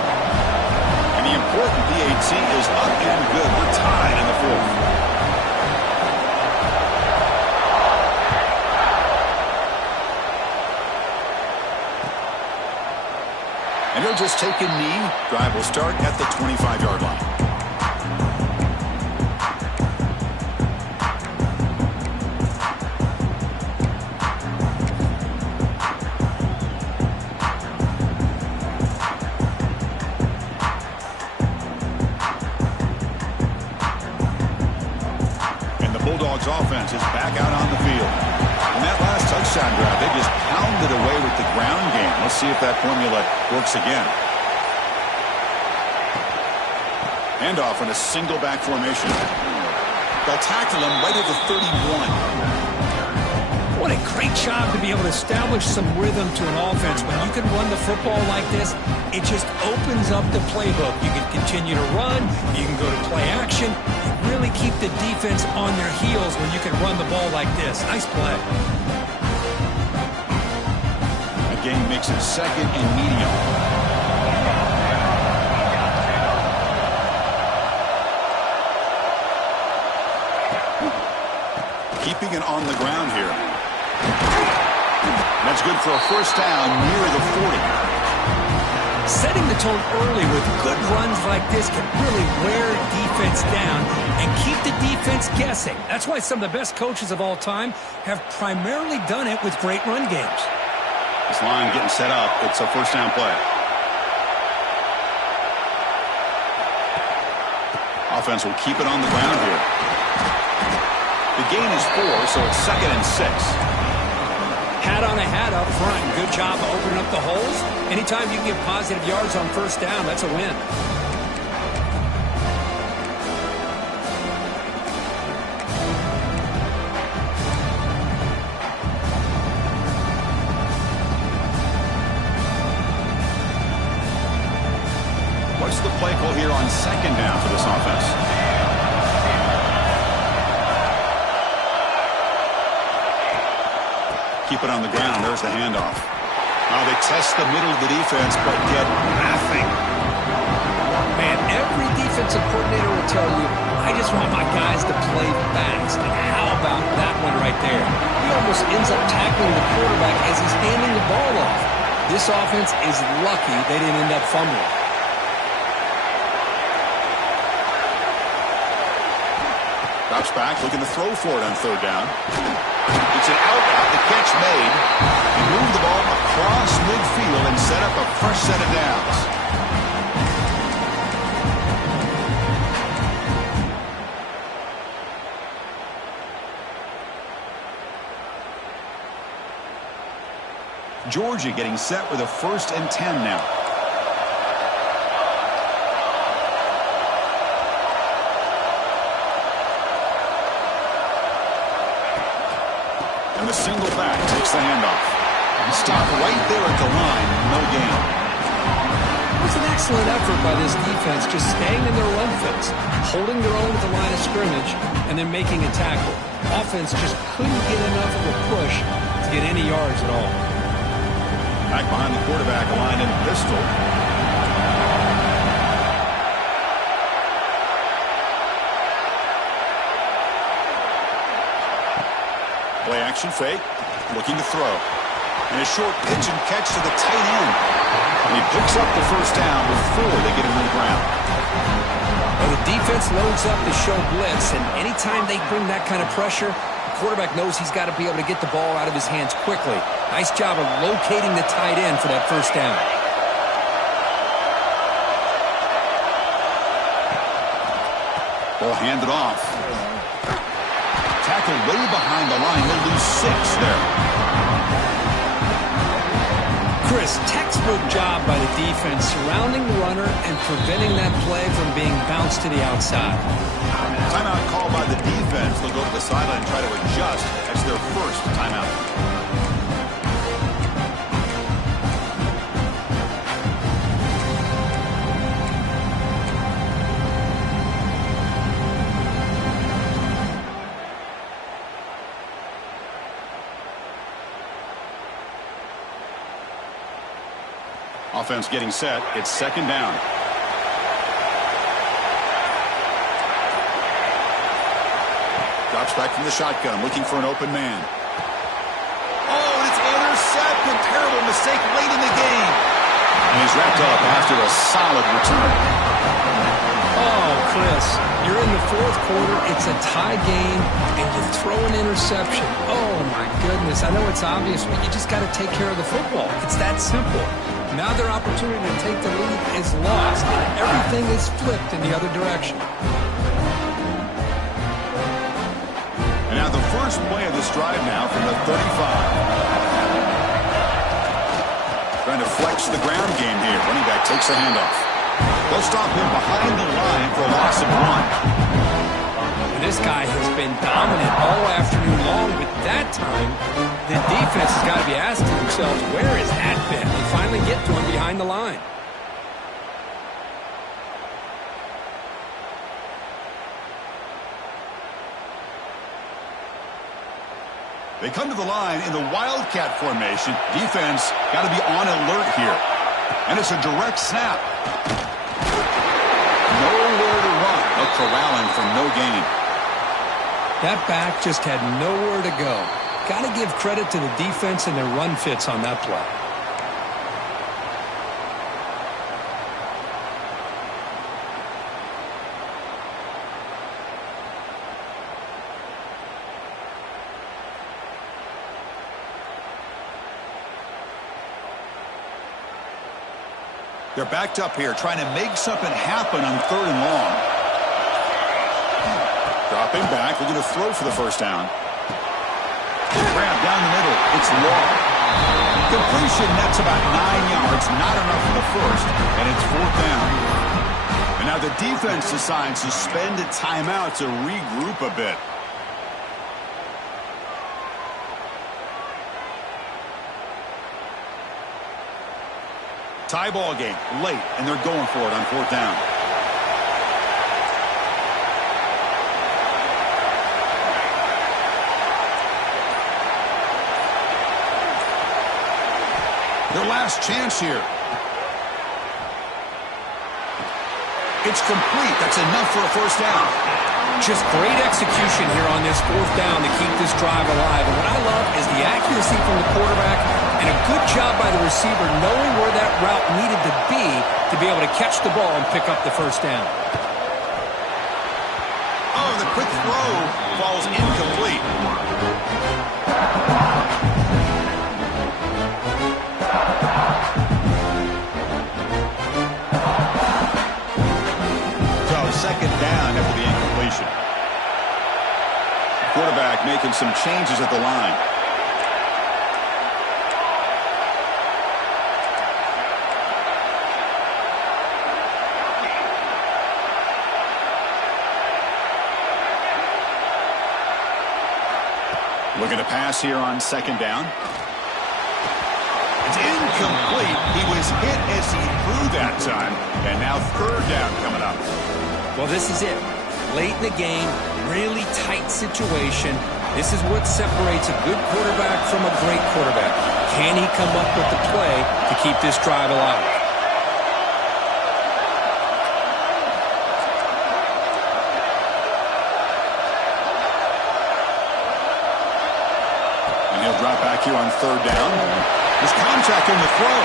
And the important PAT is up and good. We're tied in the 4th. they'll just take a knee. Drive will start at the 25-yard line. Bulldogs offense is back out on the field. In that last touchdown drive, they just pounded away with the ground game. Let's see if that formula works again. Handoff in a single back formation. They'll tackle him right at the 31. What a great job to be able to establish some rhythm to an offense. When you can run the football like this, it just opens up the playbook. You can continue to run. You can go to play action. Really keep the defense on their heels when you can run the ball like this. Nice play. The game makes it second and medium. Keeping it on the ground here. That's good for a first down near the 40. Setting the tone early with good runs like this can really wear defense down and keep the defense guessing. That's why some of the best coaches of all time have primarily done it with great run games. This line getting set up. It's a first down play. Offense will keep it on the ground here. The gain is 4, so it's second and 6. Hat on a hat up front. Good job of opening up the holes. Anytime you can get positive yards on first down, that's a win. What's the play call here on second down for this offense? Keep it on the ground. There's the handoff. They test the middle of the defense, but get nothing. Man, every defensive coordinator will tell you, I just want my guys to play fast. And how about that one right there? He almost ends up tackling the quarterback as he's handing the ball off. This offense is lucky they didn't end up fumbling. Drops back, looking to throw for it on third down. It's an out route, the catch made. He moved the ball across midfield and set up a fresh set of downs. Georgia getting set with a 1st and 10 now. And the single back takes the handoff. Stop right there at the line. No gain. It was an excellent effort by this defense, just staying in their run fits, holding their own at the line of scrimmage, and then making a tackle. Offense just couldn't get enough of a push to get any yards at all. Back behind the quarterback, aligned in pistol. Play action fake, looking to throw. And a short pitch and catch to the tight end. And he picks up the first down before they get him to the ground. Well, the defense loads up to show blitz, and anytime they bring that kind of pressure, the quarterback knows he's got to be able to get the ball out of his hands quickly. Nice job of locating the tight end for that first down. Ball handed off. Tackle way behind the line. They'll lose 6 there. Chris, textbook job by the defense surrounding the runner and preventing that play from being bounced to the outside. Timeout called by the defense. They'll go to the sideline and try to adjust. That's their first timeout. Offense getting set. It's second down. Drops back from the shotgun, looking for an open man. Oh, and it's intercepted. Terrible mistake late in the game. And he's wrapped up after a solid return. Oh, Chris, you're in the fourth quarter. It's a tie game, and you throw an interception. Oh, my goodness. I know it's obvious, but you just got to take care of the football. It's that simple. Now their opportunity to take the lead is lost, and everything is flipped in the other direction. And now the first play of this drive now from the 35. Trying to flex the ground game here. Running back takes the handoff. They'll stop him behind the line for a loss of 1. This guy has been dominant all afternoon long, but that time, the defense has got to be asking themselves, where has that been? They finally get to him behind the line. They come to the line in the Wildcat formation. Defense got to be on alert here. And it's a direct snap. Nowhere to run. A corralling for no gain. That back just had nowhere to go. Got to give credit to the defense and their run fits on that play. They're backed up here, trying to make something happen on 3rd and long. Dropping back, looking to throw for the first down. Grab down the middle. It's long. Completion, that's about 9 yards, not enough for the first, and it's 4th down. And now the defense decides to spend a timeout to regroup a bit. Tie ball game, late, and they're going for it on 4th down. Their last chance here. It's complete. That's enough for a first down. Just great execution here on this 4th down to keep this drive alive. And what I love is the accuracy from the quarterback and a good job by the receiver knowing where that route needed to be able to catch the ball and pick up the first down. Oh, the quick throw falls incomplete. So, 2nd down after the incompletion. Quarterback making some changes at the line. Looking to pass here on 2nd down. It's incomplete. He was hit as he threw that time. And now 3rd down coming up. Well, this is it. Late in the game, really tight situation. This is what separates a good quarterback from a great quarterback. Can he come up with the play to keep this drive alive? Drop back here on 3rd down. There's contact in the throw.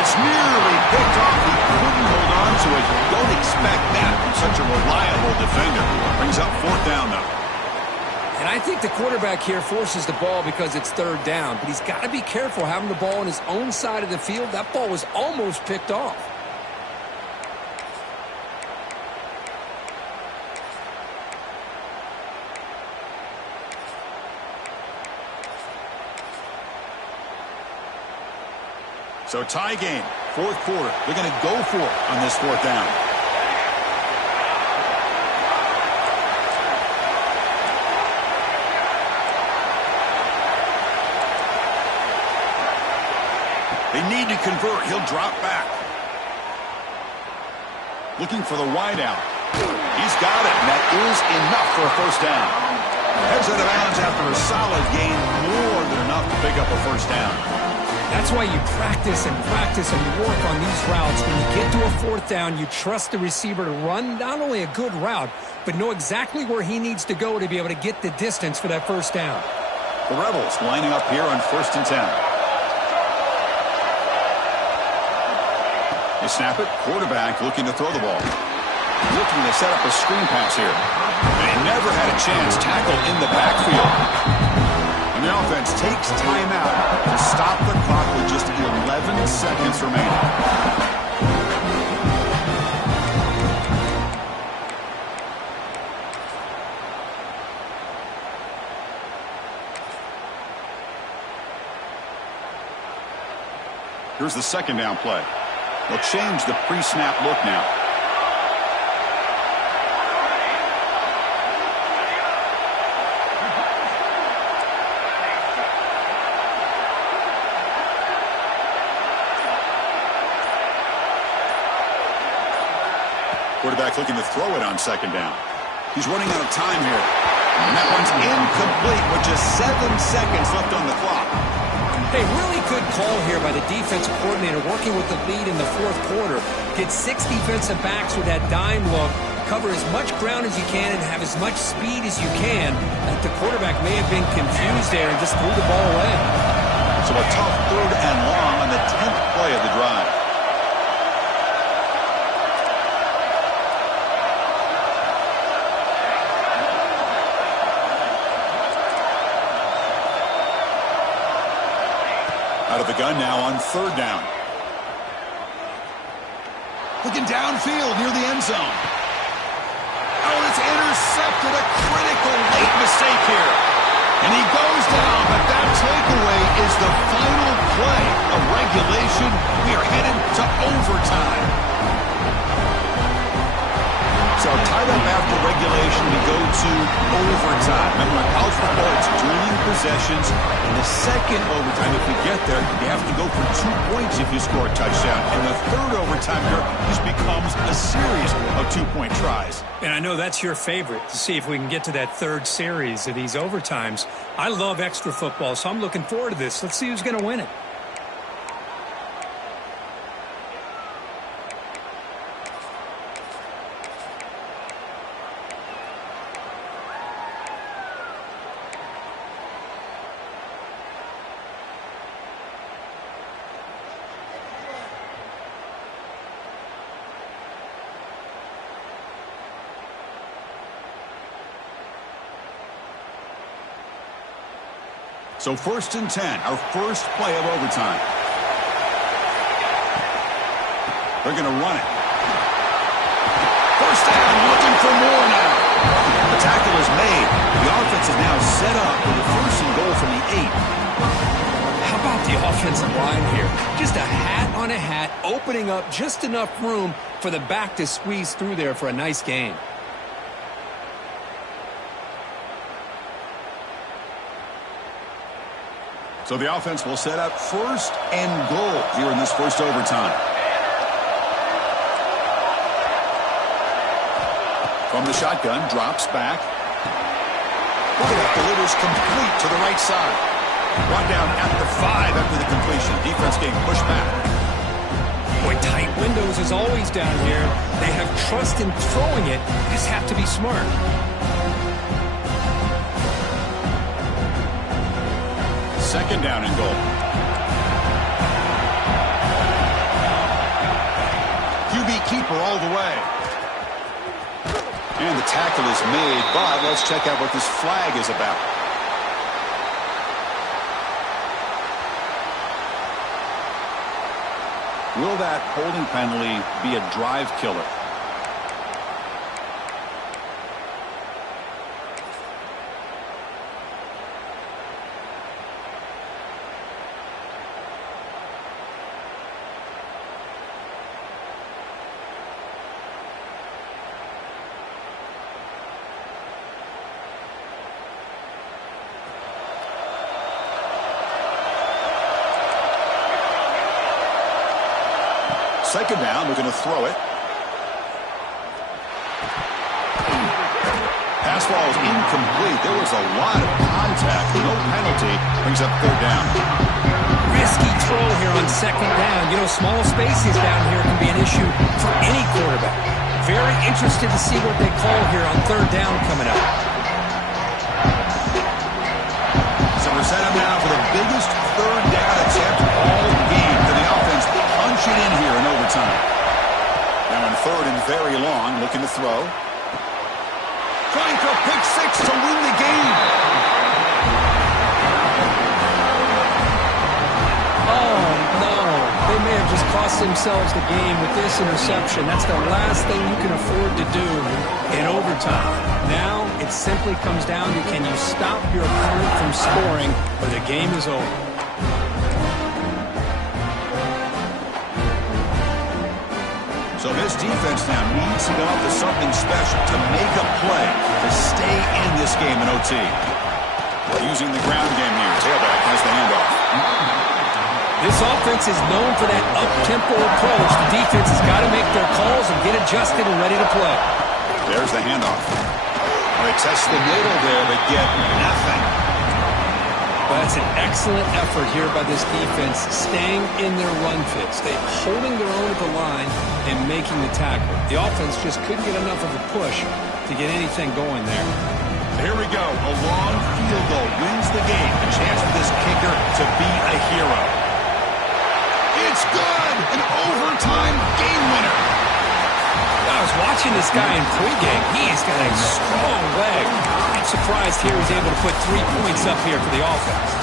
It's nearly picked off. He couldn't hold on to it. Don't expect that from such a reliable defender. Brings up 4th down, though. And I think the quarterback here forces the ball because it's 3rd down. But he's got to be careful having the ball on his own side of the field. That ball was almost picked off. So tie game, 4th quarter. They're going to go for it on this 4th down. They need to convert. He'll drop back. Looking for the wideout. He's got it, and that is enough for a first down. Heads out of bounds after a solid gain, more than enough to pick up a first down. That's why you practice and work on these routes. When you get to a 4th down, you trust the receiver to run not only a good route, but know exactly where he needs to go to be able to get the distance for that first down. The Rebels lining up here on 1st and 10. They snap it. Quarterback looking to throw the ball. Looking to set up a screen pass here. And he never had a chance. Tackled in the backfield. And the offense takes timeout to stop the clock with just 11 seconds remaining. Here's the second down play. They'll change the pre-snap look now. Quarterback looking to throw it on second down. He's running out of time here. And that one's incomplete with just 7 seconds left on the clock. Hey, really good call here by the defensive coordinator working with the lead in the fourth quarter. Get 6 defensive backs with that dime look. Cover as much ground as you can and have as much speed as you can. That the quarterback may have been confused there and just threw the ball away. So a tough 3rd and long on the 10th play of the drive. Out of the gun now on 3rd down. Looking downfield near the end zone. Oh, it's intercepted. A critical late mistake here. And he goes down, but that takeaway is the final play of regulation. We are headed to overtime. So tied up after regulation, we go to overtime. Remember, in college football, it's dueling possessions. In the second overtime, if we get there, you have to go for 2 points if you score a touchdown. In the third overtime here, this becomes a series of 2-point tries. And I know that's your favorite, to see if we can get to that third series of these overtimes. I love extra football, so I'm looking forward to this. Let's see who's going to win it. So 1st and 10, our first play of overtime. They're going to run it. 1st down, looking for more now. The tackle is made. The offense is now set up with a 1st and goal from the 8. How about the offensive line here? Just a hat on a hat, opening up just enough room for the back to squeeze through there for a nice gain. So the offense will set up 1st and goal here in this first overtime. From the shotgun, drops back. Look at that, delivers complete to the right side. Brought down at the 5 after the completion. Defense getting pushed back. Boy, tight windows as always down here. They have trust in throwing it. Just have to be smart. Second down and goal. QB keeper all the way. And the tackle is made, but let's check out what this flag is about. Will that holding penalty be a drive killer? Second down, we're going to throw it. Pass ball is incomplete. There was a lot of contact. No penalty. Brings up 3rd down. Risky throw here on 2nd down. You know, small spaces down here can be an issue for any quarterback. Very interested to see what they call here on 3rd down coming up. So we're set up now for the biggest 3rd down attempt all game for the offense. Punch it in here in overtime. on 3rd and very long, looking to throw. Trying for a pick six to win the game. Oh, no. They may have just cost themselves the game with this interception. That's the last thing you can afford to do in overtime. Now it simply comes down to, can you stop your opponent from scoring, or the game is over. So this defense now needs to get off to something special to make a play to stay in this game in OT. Using the ground game here. Tailback has the handoff. This offense is known for that up-tempo approach. The defense has got to make their calls and get adjusted and ready to play. There's the handoff. They test the middle there, but get nothing. Well, that's an excellent effort here by this defense, staying in their run fits. They're holding their own at the line and making the tackle. The offense just couldn't get enough of a push to get anything going there. Here we go. A long field goal wins the game. A chance for this kicker to be a hero. It's good! An overtime game winner. I was watching this guy in pregame. He's got a strong leg. I'm surprised here he's able to put 3 points up here for the offense.